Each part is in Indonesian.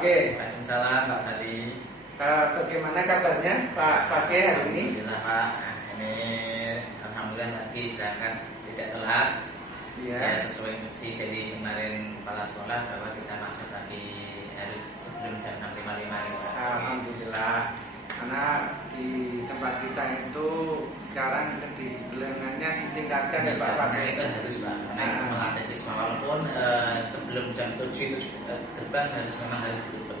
Pake. Waalaikumsalam Pak Sali. Bagaimana kabarnya Pak Pake hari ini? Alhamdulillah Pak. Ini alhamdulillah tadi berangkat tidak telat. Iya. Ya, sesuai instruksi dari kemarin kepala sekolah bahwa kita masuk tadi harus sebelum jam 6.55 ini Pak. Alhamdulillah. Karena di tempat kita itu sekarang kedisiplinannya ditingkatkan ya Pak Pake. Itu harus Pak. Karena memang ada siswa walaupun sebelum jam 7 itu gerbang memang harus ditutup.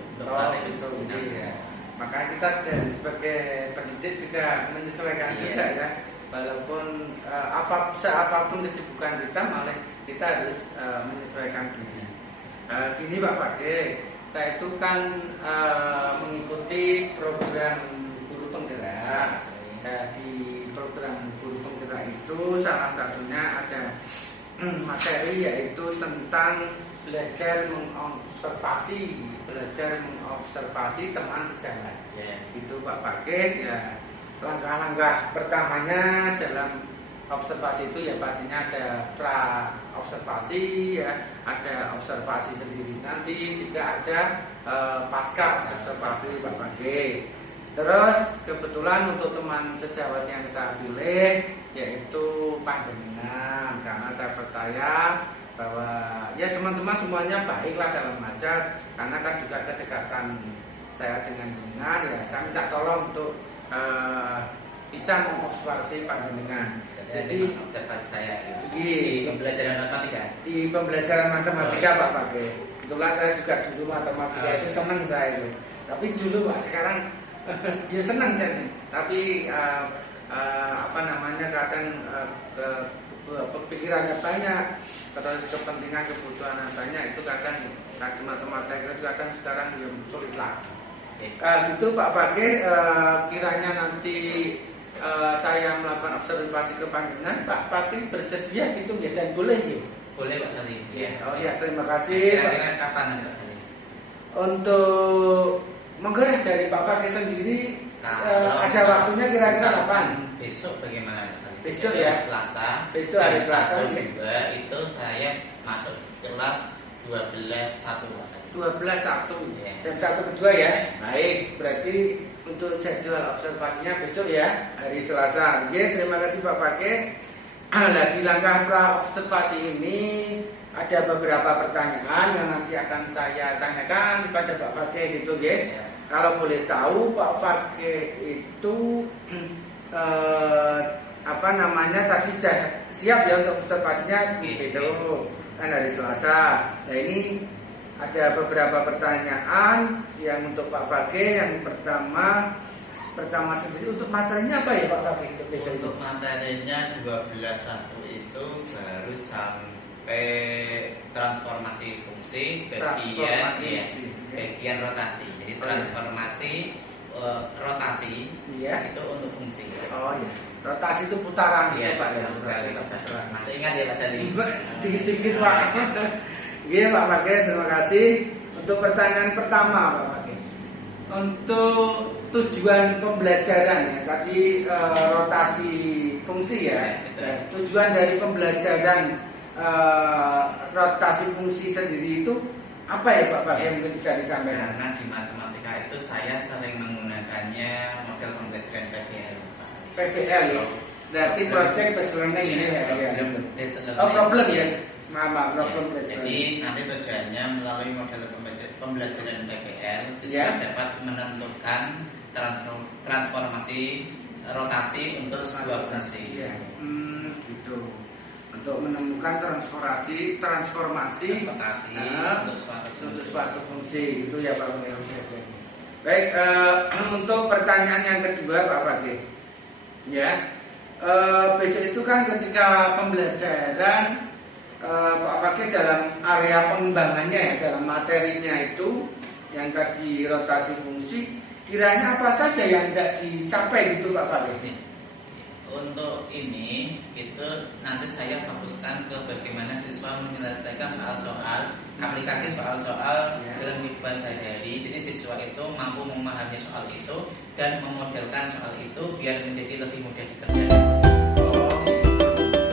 Iya. Maka kita dari sebagai pendidik juga menyesuaikan juga ya. Walaupun apapun kesibukan kita, malah kita harus menyesuaikan diri. Gini Pak Pake, saya itu kan mengikuti program guru penggerak. Di program guru penggerak itu salah satunya ada materi yaitu tentang belajar mengobservasi teman sejawat. Itu Pak Pake ya. Langkah-langkah pertamanya dalam observasi itu ya pastinya ada pra observasi ya, ada observasi sendiri, nanti juga ada pasca observasi Pak Pake. Terus kebetulan untuk teman sejawat yang saya pilih yaitu panjenengan, karena saya percaya bahwa ya teman-teman semuanya baiklah dalam mengajar, karena kan juga kedekatan saya dengan jenengan ya, saya minta tolong untuk bisa mengobservasi panjenengan. Jadi observasi saya di pembelajaran matematika. Di pembelajaran matematika Pak Pake. Kebetulan saya juga dulu matematika itu senang saya itu. Tapi dulu Pak, sekarang ya senang saya nih. Tapi kadang pikirannya banyak, terus kepentingan kebutuhan banyak, itu kadang matematika itu kadang sekarang belum sulit lah. Gitu Pak Pake, kiranya nanti saya melakukan observasi ke panjenengan, Pak Pake bersedia gitu ya, dan boleh ya? Boleh Pak Sali. Ya. Oh ya, terima kasih. Kira-kira kapan nanti Pak Sali? Untuk monggo dari Pak Pake sendiri ada waktunya kira-kira kapan? Besok bagaimana Pak Sali? Besok ya? Selasa. Besok hari Selasa. Itu saya masuk kelas 12.1 Pak Sali. 12.1 ya. Jam 1 ke 2 ya. Baik, berarti untuk jadwal observasinya besok ya, hari Selasa. Oke, terima kasih Pak Pake. Nah, di langkah pra observasi ini ada beberapa pertanyaan yang nanti akan saya tanyakan kepada Pak Pake gitu ya. Kalau boleh tahu Pak Pake itu tadi sudah siap ya untuk observasinya besok kan hari Selasa. Nah, ini ada beberapa pertanyaan yang untuk Pak Pake. Yang pertama sendiri untuk materinya apa ya Pak Pake untuk besok? Untuk materinya 12.1 itu baru sampai transformasi fungsi bagian rotasi. Jadi transformasi rotasi itu untuk fungsi. Oh iya. Rotasi itu putaran ya, Pak ya. Masih ingat ya Pak Sandi? Sedikit Pak. Iya Pak Pake, terima kasih. Untuk pertanyaan pertama Pak Pake, untuk tujuan pembelajaran ya, tadi rotasi fungsi ya. Tujuan dari pembelajaran rotasi fungsi sendiri itu apa ya Pak Pake? Mungkin bisa disampaikan. Karena di matematika itu saya sering menggunakannya model pembelajaran PBL. PBL ya. Berarti project based learning ini ya. Problem ya. Problem based Jadi learning. nanti tujuannya melalui model pembelajaran PBL siswa dapat menentukan transformasi rotasi untuk sebuah fungsi. Gitu. Untuk menemukan transformasi rotasi untuk suatu fungsi itu ya Pak. Baik, untuk pertanyaan yang kedua Pak Pake. Ya. Besok itu kan ketika pembelajaran Pak Pake dalam area pengembangannya ya, dalam materinya itu yang tadi rotasi fungsi, kiranya apa saja yang tidak dicapai gitu Pak Pake? Untuk ini itu nanti saya fokuskan ke bagaimana siswa menyelesaikan soal-soal aplikasi soal-soal dalam kehidupan sehari-hari. Jadi siswa itu mampu memahami soal itu dan memodelkan soal itu biar menjadi lebih mudah dikerjakan.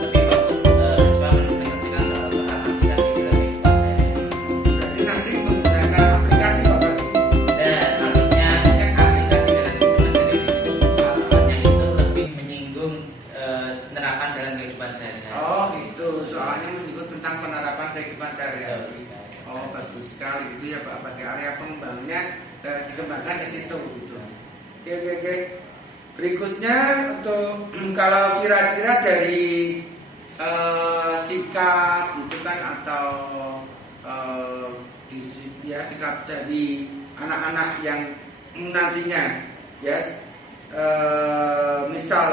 Lebih bagus siswa menyelesaikan soal-soal aplikasi dalam kehidupan sehari-hari. Berarti nanti menggunakan aplikasi Pak Pake? penerapan dalam kehidupan sehari-hari. Oh gitu, soalnya menyebut tentang penerapan kehidupan sehari-hari. Oh bagus sekali gitu ya Pak. Bagi area pengembangannya dikembangkan di situ gitu. Oke. Berikutnya untuk kalau kira-kira dari sikap itu kan atau sikap dari anak-anak yang nantinya misal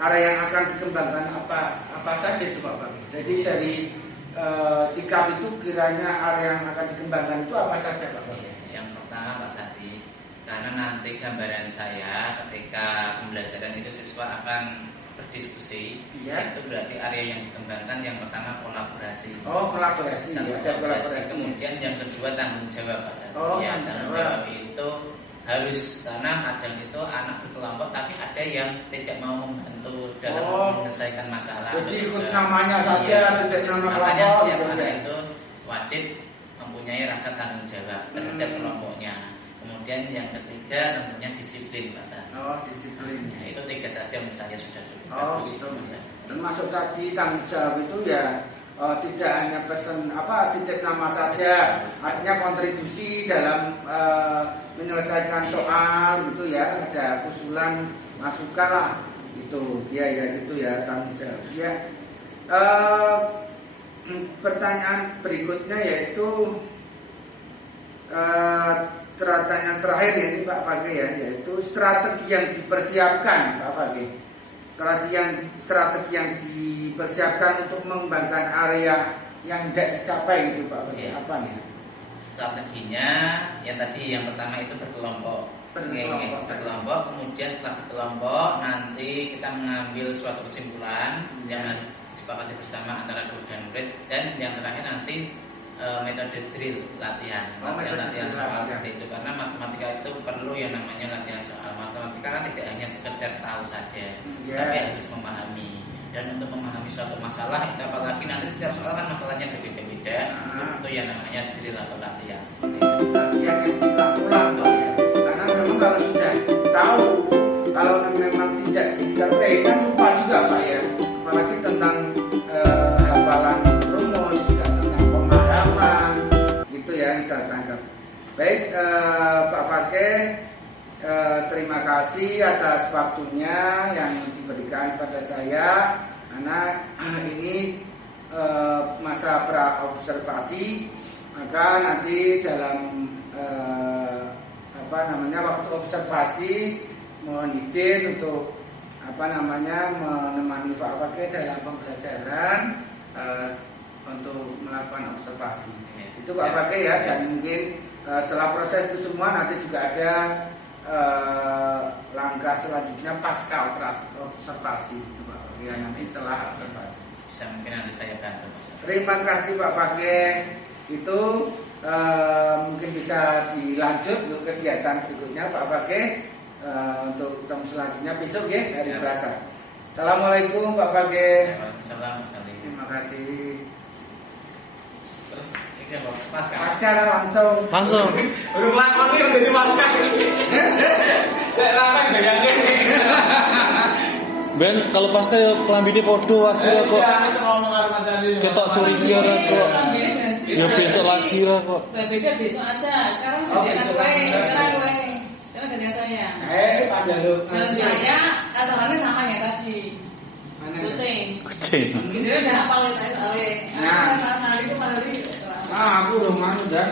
area yang akan dikembangkan apa saja itu Pak Bang. Jadi dari sikap itu kiranya area yang akan dikembangkan itu apa saja Pak Bang? Yang pertama Pak Sati, karena nanti gambaran saya ketika pembelajaran itu siswa akan berdiskusi, itu berarti area yang dikembangkan yang pertama kolaborasi. Oh kolaborasi, ada kolaborasi. Kemudian yang kedua tanggung jawab Pak Sati. Oh, tanggung jawab itu harus, karena kadang itu anak berkelompok tapi ada yang tidak mau membantu dalam menyelesaikan masalah. Jadi ikut namanya saja, tidak nama kelompok. Makanya setiap anak itu wajib mempunyai rasa tanggung jawab terhadap kelompoknya. Kemudian yang ketiga tentunya disiplin Pak Sati. Oh disiplin. Ya, itu 3 saja menurut saya sudah cukup. Oh gitu. Termasuk tadi tanggung jawab itu ya tidak hanya pesan titik nama saja, artinya kontribusi dalam menyelesaikan soal gitu ya, ada usulan masukan lah gitu ya gitu ya tanggung jawab ya. Pertanyaan berikutnya yaitu pertanyaan terakhir ya, ini Pak Fage ya, yaitu strategi yang dipersiapkan Pak Fage. Strategi yang dipersiapkan untuk mengembangkan area yang tidak dicapai gitu Pak Fage. Apa nih? Strateginya yang tadi yang pertama itu berkelompok. Kemudian setelah berkelompok nanti kita mengambil suatu kesimpulan yang harus disepakati bersama antara guru dan murid, dan yang terakhir nanti metode drill latihan soal seperti itu, karena matematika itu perlu yang namanya latihan soal. Matematika kan tidak hanya sekedar tahu saja, tapi harus memahami. Dan untuk memahami suatu masalah itu, apalagi nanti setiap soal kan masalahnya berbeda-beda, itu yang namanya drill atau latihan. Latihan yang diulang-ulang ya. Karena memang kalau sudah tahu, kalau memang tidak disertai kan lupa juga Pak ya. Apalagi tentang hafalan rumus, juga tentang pemahaman, gitu ya yang saya tangkap. Baik Pak Fage, terima kasih atas waktunya yang diberikan pada saya. Karena ini masa pra-observasi, maka nanti dalam waktu observasi mohon izin untuk menemani Pak Fage dalam pembelajaran untuk melakukan observasi. Itu Pak Fage ya, dan mungkin setelah proses itu semua nanti juga ada langkah selanjutnya pasca observasi itu Pak Fage ya, nanti setelah observasi. Bisa mungkin nanti saya bantu. Terima kasih Pak Fage. Itu mungkin bisa dilanjut untuk kegiatan berikutnya Pak Fage, untuk ketemu selanjutnya besok ya, hari Selasa. Assalamualaikum Pak Fage. Waalaikumsalam. Terima kasih. Terus pasca langsung. Rumah kami udah jadi pasca. Saya larang bayangin. Ben kalau pasca ya kelambine podo aku kok. Wis ngomong karo Mas Andi. Ketok curiga ora kok. Ya besok lagi lah kok. Beda besok aja. Sekarang sekarang gantian saya. Pak Jaluk. Saya acaranya sama ya tadi. Kucing. Itu udah hafal ya tadi. Mas Andi itu pada Aku rumah udah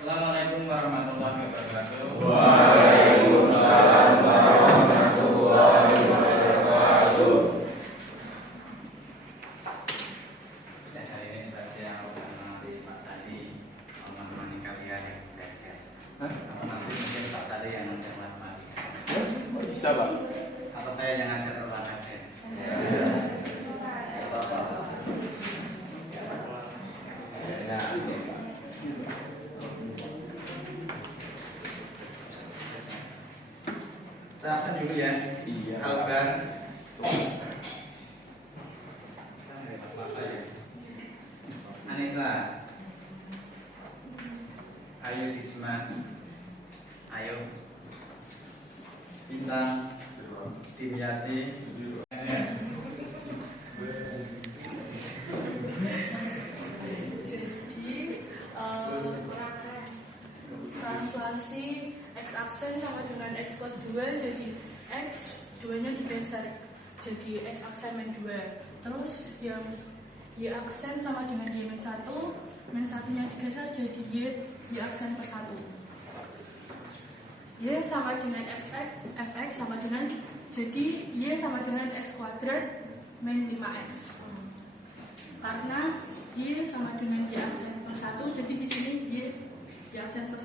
Assalamualaikum warahmatullahi wabarakatuh. Waalaikumsalam warahmatullahi wabarakatuh. Dan hari ini sudah siang, nanti Pak Sadi menemani kalian yang belajar. Nanti mungkin Pak Sadi yang ngajar matematika. Bisa Pak? Atau saya yang ngajar olahraga. Saya absen dulu ya. Iya. Albar. Anissa. Ayo Tisma. Ayo. Bintang. Dimyati. Translasi X aksen sama dengan X plus 2, jadi X 2 nya digeser jadi X aksen min 2. Terus yang Y aksen sama dengan Y min 1, min 1 nya digeser jadi Y aksen per 1. Y sama dengan Fx sama dengan, jadi Y sama dengan X kuadrat min 5X. Karena Y sama dengan Y aksen per 1, jadi di sini Y aksen per 1.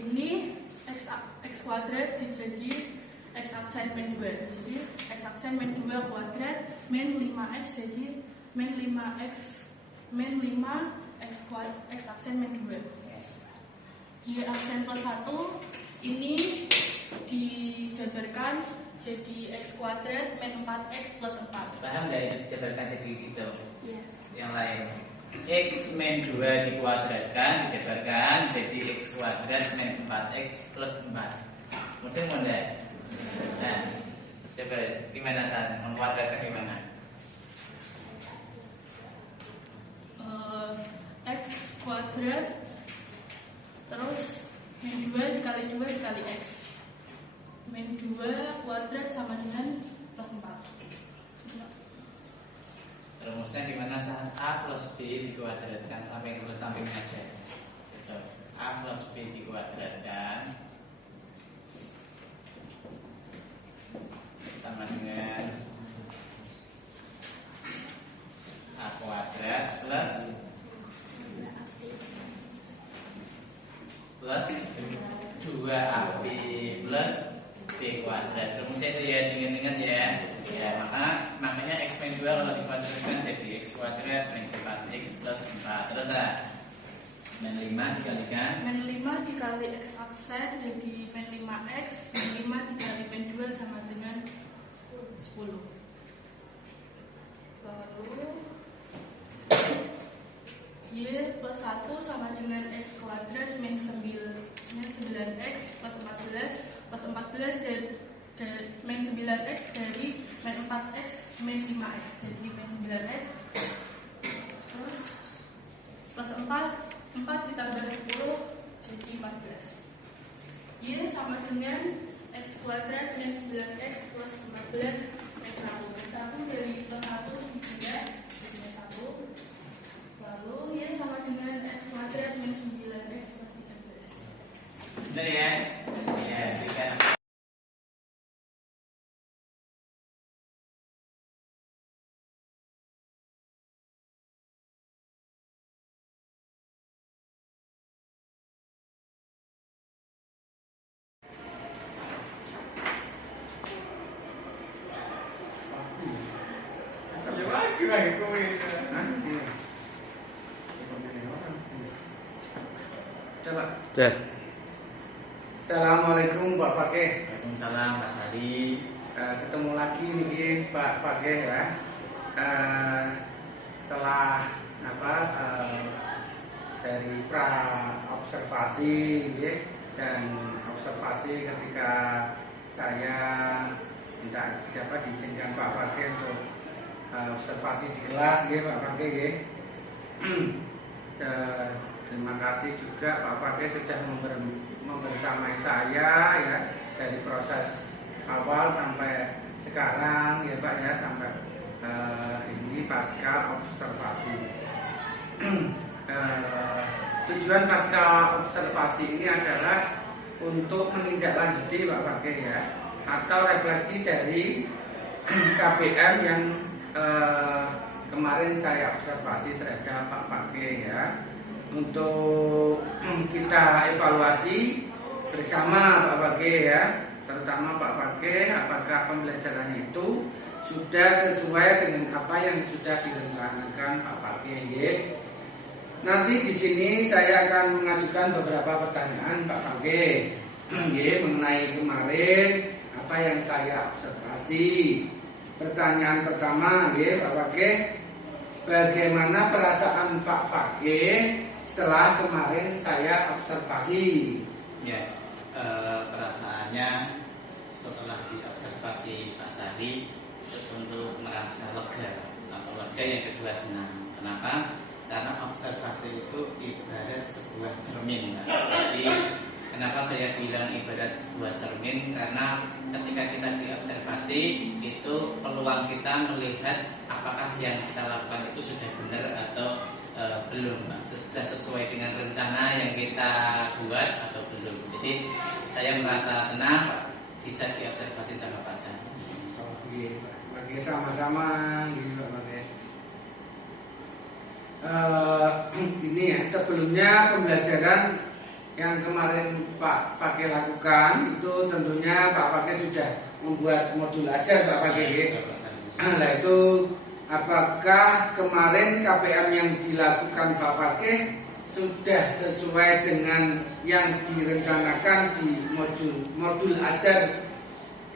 Ini X kuadrat jadi X aksen min 2. Jadi X aksen min 2 kuadrat min 5X jadi min 5X min 5X kuadrat X aksen min 2. Y aksen plus 1 ini dijabarkan jadi X kuadrat min 4X plus 4. Paham nggak ya dijabarkan jadi gitu? Iya. Yang lain X min 2 dikuadratkan dijabarkan jadi X kuadrat min 4X plus 4. Mudah mudah. Nah, coba gimana saat mengkuadratkan gimana? X kuadrat terus min 2 dikali 2 dikali X. Min 2 kuadrat sama dengan plus 4. Rumusnya gimana saat A plus B dikuadratkan samping plus samping aja. Betul. A plus B dikuadratkan sama dengan A kuadrat plus 2AB plus B kuadrat. Rumusnya itu ya, ingat-ingat ya. Ya, makanya X min 2 kalau dikuadratkan jadi X kuadrat min 4X plus 4. Terus min 5 dikalikan Min 5 dikali X aksen jadi min 5X. Min 5 dikali min 2 sama dengan 10. Lalu Y plus 1 sama dengan X kuadrat min 9X plus 14 plus 14 dari min 9X dari min 4X min 5X jadi min 9X terus plus 4 ditambah 10 jadi 14. Y sama dengan X kuadrat min 9X plus 14 min 1. 1 dari plus 1 tidak jadi min 1. Lalu Y sama dengan X kuadrat min 9X plus 13. benar ya? Ya, jika Coba. Ya. Assalamualaikum Pak Fakih. Waalaikumsalam Pak Hari. Ketemu lagi nih Pak Fakih ya. Setelah dari pra observasi dan observasi ketika saya minta diizinkan Pak Fakih untuk observasi di kelas Pak Fakih. Terima kasih juga Pak Fakih sudah membersamai saya ya dari proses awal sampai sekarang ya Pak ya, sampai ini pasca observasi. Tujuan pasca observasi ini adalah untuk menindaklanjuti Pak Fakih ya, atau refleksi dari KPM yang kemarin saya observasi terhadap Pak Fakih ya, untuk kita evaluasi bersama Pak Fakih ya, terutama Pak Fakih apakah pembelajarannya itu sudah sesuai dengan apa yang sudah direncanakan Pak Fakih. Nanti di sini saya akan mengajukan beberapa pertanyaan Pak Fakih mengenai kemarin apa yang saya observasi. Pertanyaan pertama, Pak Fakih, bagaimana perasaan Pak Fakih setelah kemarin saya observasi? Ya, perasaannya setelah diobservasi Pak Sari tentu merasa lega, atau lega yang kedua senang. Kenapa? Karena observasi itu ibarat sebuah cermin. Jadi kenapa saya bilang ibarat sebuah cermin? Karena ketika kita diobservasi itu peluang kita melihat apakah yang kita lakukan itu sudah benar atau belum, sudah sesuai dengan rencana yang kita buat atau belum. Jadi saya merasa senang bisa diobservasi sama Pak San. Oke, sama-sama gitu Pak. Ini ya, sebelumnya pembelajaran yang kemarin Pak Fakih lakukan itu tentunya Pak Fakih sudah membuat modul ajar Pak Fakih. Nah itu apakah kemarin KPM yang dilakukan Pak Fakih sudah sesuai dengan yang direncanakan di modul ajar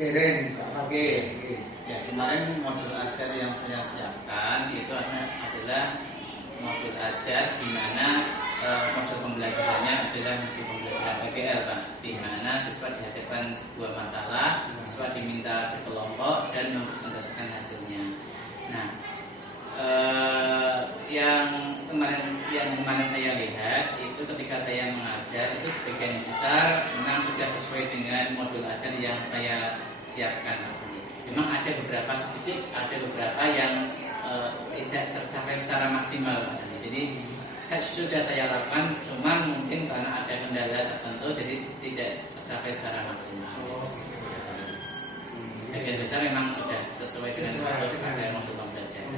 dereng Pak Fakih? Ya, kemarin modul ajar yang saya siapkan itu adalah modul ajar di mana modul pembelajarannya adalah modul pembelajaran PGL Pak, di mana siswa dihadapkan sebuah masalah, siswa diminta berkelompok dan mempresentasikan hasilnya. Nah, yang kemarin saya lihat itu ketika saya mengajar itu sebagian besar memang sudah sesuai dengan modul ajar yang saya siapkan. Memang ada beberapa sedikit, ada beberapa yang tidak tercapai secara maksimal. Jadi sudah saya lakukan, cuma mungkin karena ada kendala tertentu jadi tidak tercapai secara maksimal. Sebagian besar memang sudah sesuai dengan modul pembelajaran.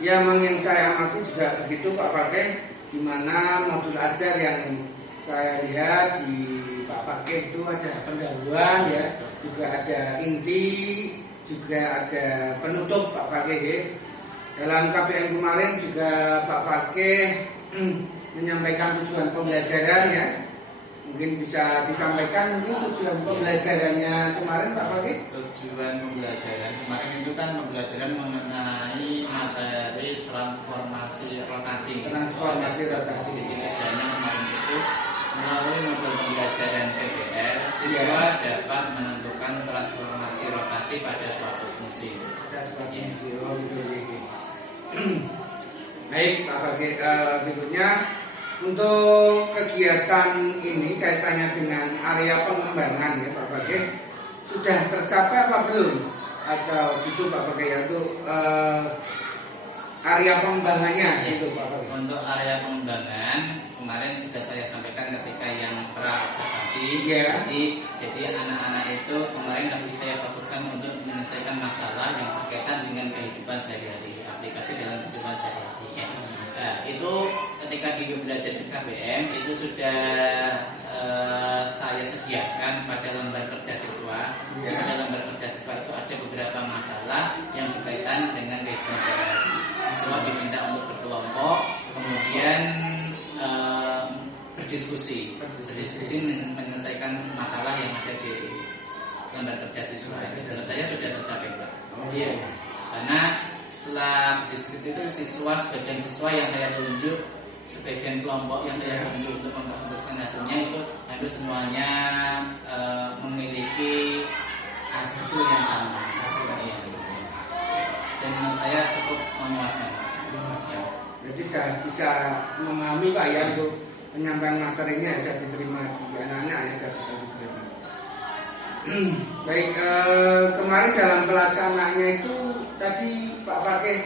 Ya, memang yang saya amati juga begitu Pak Fakih, di mana modul ajar yang saya lihat di Pak Fakih itu ada pendahuluan ya, juga ada inti, juga ada penutup Pak Fakih. Dalam KPM kemarin juga Pak Fakih menyampaikan tujuan pembelajaran ya. Mungkin bisa disampaikan mungkin tujuan pembelajarannya kemarin Pak Fakih. Tujuan pembelajaran kemarin itu kan pembelajaran mengenai materi transformasi rotasi. Transformasi rotasi. Jadi tujuannya kemarin itu melalui modul pembelajaran PGL, siswa dapat menentukan transformasi rotasi pada suatu fungsi. Baik Pak Fakih, berikutnya untuk kegiatan ini kaitannya dengan area pengembangan ya Pak Fakih, sudah tercapai apa belum? Atau gitu Pak Fakih, untuk area pengembangannya gitu Pak Fakih. Untuk area pengembangan kemarin sudah saya sampaikan ketika yang pra-observasi. Jadi anak-anak itu kemarin lebih saya fokuskan untuk menyelesaikan masalah yang berkaitan dengan kehidupan sehari-hari, aplikasi dalam kehidupan sehari-hari. Nah, itu ketika di belajar di KPM itu sudah saya sediakan pada lembar kerja siswa. Pada lembar kerja siswa itu ada beberapa masalah yang berkaitan dengan kehidupan sehari-hari. Siswa diminta untuk berkelompok, kemudian berdiskusi menyelesaikan masalah yang ada di lembar kerja siswa. Menurut saya sudah tercapai Pak. Karena setelah diskusi itu sebagian siswa yang saya tunjuk, sebagian kelompok yang saya tunjuk untuk mempresentasikan hasilnya itu hampir semuanya memiliki hasil yang sama. Dan menurut saya cukup memuaskan. Jadi sudah bisa memahami Pak ya, untuk penyampaian materinya sudah diterima di anak-anak ya, sudah bisa diterima. Baik, kemarin dalam pelaksanaannya itu tadi Pak Fakih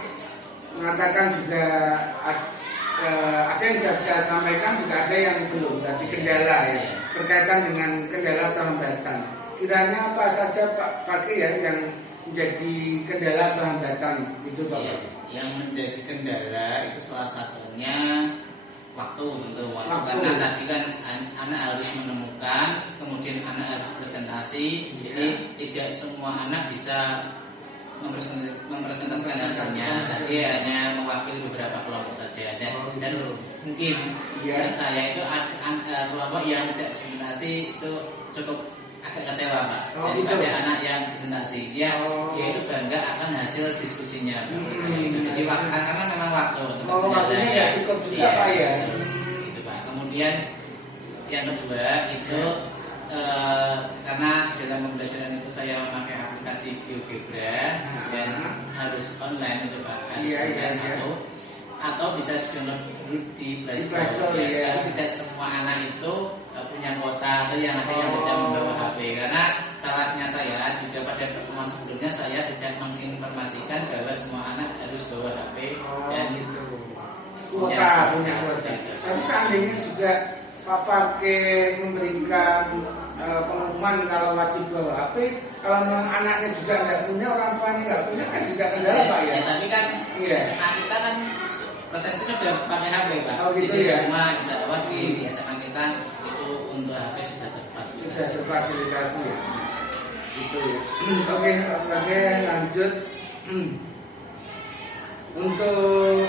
mengatakan juga ada yang sudah bisa sampaikan, juga ada yang belum. Tadi kendala ya, berkaitan dengan kendala atau hambatan. Kiranya apa saja Pak Fakih ya yang menjadi kendala atau hambatan itu Pak Fakih? Yang menjadi kendala itu salah satunya waktu tentu karena tadi kan anak harus menemukan, kemudian anak harus presentasi, jadi tidak semua anak bisa mempresentasikan hasilnya, tapi hanya mewakili beberapa kelompok saja dan mungkin saya itu kelompok yang tidak presentasi itu cukup agak kecewa Pak daripada anak yang presentasi dia itu bangga akan hasil diskusinya jadi karena memang waktu waktunya nggak cukup juga Pak ya itu Pak. Kemudian yang kedua itu karena dalam pembelajaran itu saya memakai aplikasi GeoGebra dan harus online itu Pak harus online satu atau bisa di-download dulu di Play Store ya. Tidak semua anak itu punya kuota atau yang ada yang tidak membawa HP karena salahnya saya juga pada pertemuan sebelumnya saya tidak menginformasikan bahwa semua anak harus bawa HP dan kuota punya kuota. Tapi seandainya juga Pak Fakih memberikan pengumuman kalau wajib bawa HP, kalau memang anaknya juga nggak punya, orang tuanya nggak punya kan juga kendala Pak ya. Tapi kan kita kan prosesnya sudah pakai HP Pak. Gitu jadi ya. semua insya Allah di SMA kita itu untuk HP sudah terfasilitasi ya. Gitu ya. Oke, lanjut. Untuk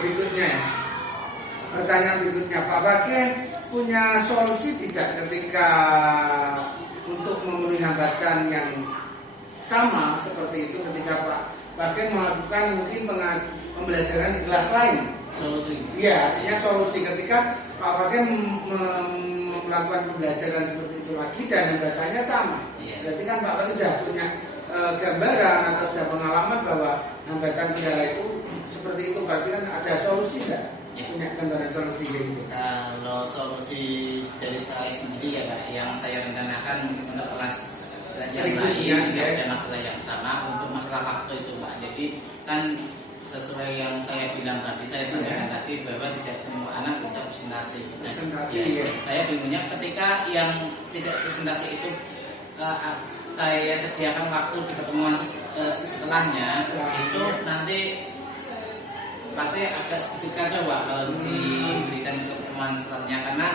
berikutnya ya. Pertanyaan berikutnya, Pak Fakih punya solusi tidak ketika untuk memenuhi hambatan yang sama seperti itu ketika Pak Fakih melakukan mungkin pembelajaran di kelas lain? Solusi? Iya, artinya solusi ketika Pak Fakih melakukan pembelajaran seperti itu lagi dan hambatannya sama. Berarti kan Pak Fakih sudah punya gambaran atau sudah pengalaman bahwa hambatan kendala itu seperti itu, berarti kan ada solusi nggak? Punya gambaran solusi gitu. Kalau solusi dari saya sendiri ya Pak, yang saya rencanakan untuk kelas yang lain juga ada masalah yang sama untuk masalah waktu itu Pak. Jadi kan sesuai yang saya bilang tadi, saya sampaikan tadi bahwa tidak semua anak bisa presentasi. Saya bingungnya ketika yang tidak presentasi itu saya sediakan waktu di pertemuan setelahnya itu nanti pasti agak sedikit kacau Pak kalau diberikan ke pertemuan setelahnya karena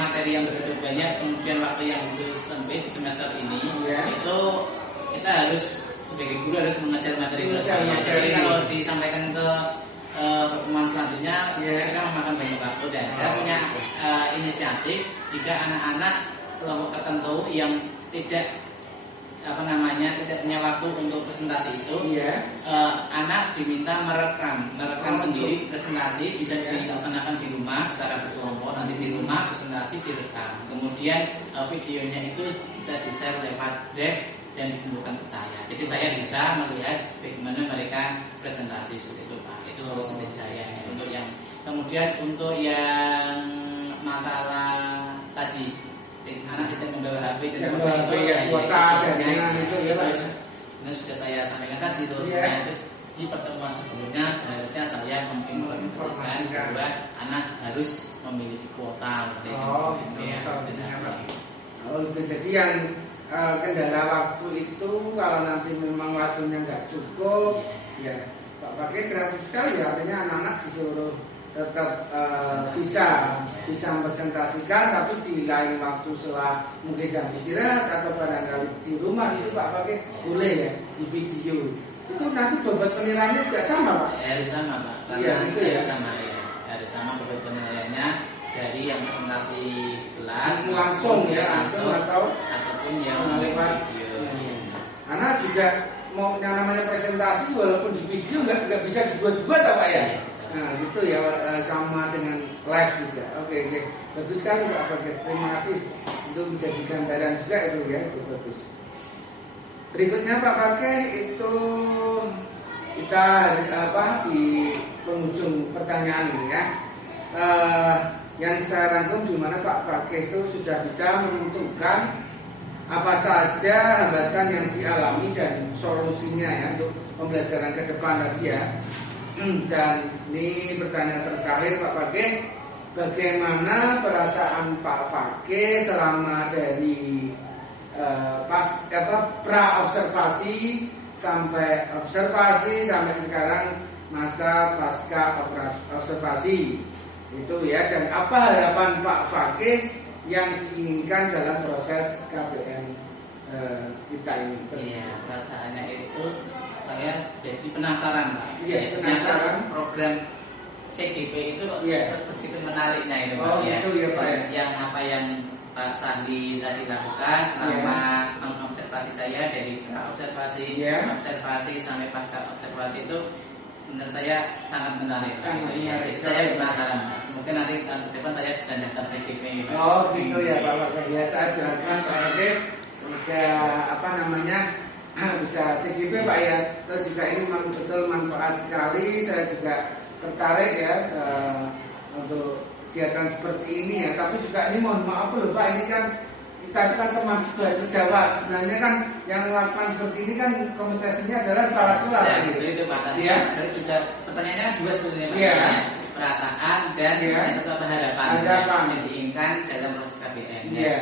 materi yang begitu banyak kemudian waktu yang begitu sempit semester ini itu kita harus sebagai guru harus mengajar materi belajarnya. Jadi kalau disampaikan ke pertemuan selanjutnya saya kira memakan banyak waktu dan saya punya inisiatif jika anak-anak kelompok tertentu yang tidak punya waktu untuk presentasi itu, anak diminta merekam sendiri presentasi bisa dilaksanakan di rumah secara berkelompok, nanti di rumah presentasi direkam, kemudian videonya itu bisa di-share lewat drive dan dikumpulkan ke saya, jadi saya bisa melihat bagaimana mereka presentasi seperti itu Pak. Itu solusi dari saya untuk yang kemudian untuk yang masalah tadi anak tidak membawa HP dan kuota itu ini sudah saya sampaikan tadi solusinya itu di pertemuan sebelumnya seharusnya saya menginformasikan bahwa anak harus memiliki kuota jadi yang kendala waktu itu kalau nanti memang waktunya nggak cukup ya Pak Fakih kreatif sekali ya, artinya anak-anak disuruh tetap bisa mempresentasikan tapi di lain waktu setelah mungkin jam istirahat atau barangkali di rumah itu Pak Fakih boleh ya di video itu nanti bobot penilaiannya juga sama Pak? Harus sama Pak, harus sama bobot penilaiannya dari yang presentasi di kelas langsung ataupun yang lewat video. Anak juga mau yang namanya presentasi walaupun di video nggak bisa dibuat-buat Pak ya? Nah gitu ya, sama dengan live juga. Oke. Bagus sekali Pak Fakih. Terima kasih untuk menjadi gambaran juga itu ya, itu bagus. Berikutnya Pak Fakih itu kita di penghujung pertanyaan ini ya. Yang saya rangkum di mana Pak Fakih itu sudah bisa menentukan apa saja hambatan yang dialami dan solusinya ya untuk pembelajaran ke depan tadi ya. Dan ini pertanyaan terakhir Pak Fakih, bagaimana perasaan Pak Fakih selama dari pra observasi sampai sekarang masa pasca observasi itu ya, dan apa harapan Pak Fakih yang diinginkan dalam proses KBM kita ini? Iya, perasaannya itu saya jadi penasaran Pak. Iya, penasaran program CGP itu begitu menariknya itu Pak. Itu ya Pak ya. Yang apa yang Pak Sandi tadi lakukan selama mengobservasi saya dari observasi sampai pasca observasi itu menurut saya sangat menarik. Jadi saya penasaran Mas. Mungkin nanti ke depan saya bisa daftar CGP. Oh gitu ya Pak. Ya saya doakan Pak Adip bisa CGP Pak ya. Terus juga ini memang betul manfaat sekali. Saya juga tertarik ya untuk kegiatan seperti ini ya. Tapi juga ini mohon maaf loh Pak, ini kan kita kan teman sejawat. Sebenarnya kan yang melakukan seperti ini kan komunitasnya adalah para sekolah. Ya, justru itu Pak. Tadi saya juga pertanyaannya dua sebetulnya Pak. Ya. Perasaan dan yang satu apa harapan yang diinginkan dalam proses KBM. Ya.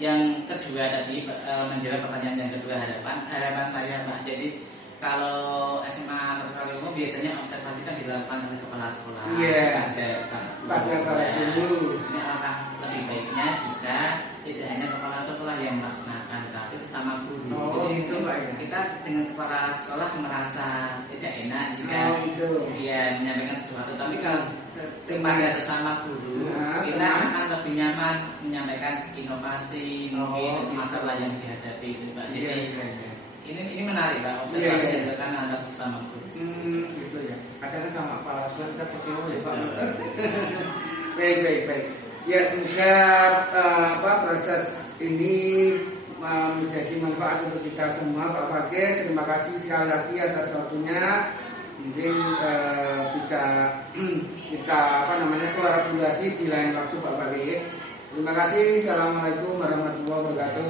Yang kedua tadi menjawab pertanyaan yang kedua harapan saya Pak. Jadi kalau SMA terkali umum biasanya observasi kan dilakukan oleh kepala sekolah. Pada dulu. Ini alangkah lebih baiknya jika tidak hanya kepala sekolah yang melaksanakan, tapi sesama guru. Jadi itu kita dengan kepala sekolah merasa tidak enak jika dia menyampaikan sesuatu. Tapi kalau kepada sesama guru, kita akan lebih nyaman menyampaikan inovasi mungkin masalah yang dihadapi itu Pak. Jadi ini menarik Pak, observasi yang dilakukan antar sesama guru. Gitu ya. Kadang sama kepala sekolah kita ketemu ya Pak. Baik. Ya semoga proses ini menjadi manfaat untuk kita semua Pak Fakih. Terima kasih sekali lagi atas waktunya. Mungkin bisa kita kolaborasi di lain waktu Pak Fakih. Terima kasih. Assalamualaikum warahmatullahi wabarakatuh.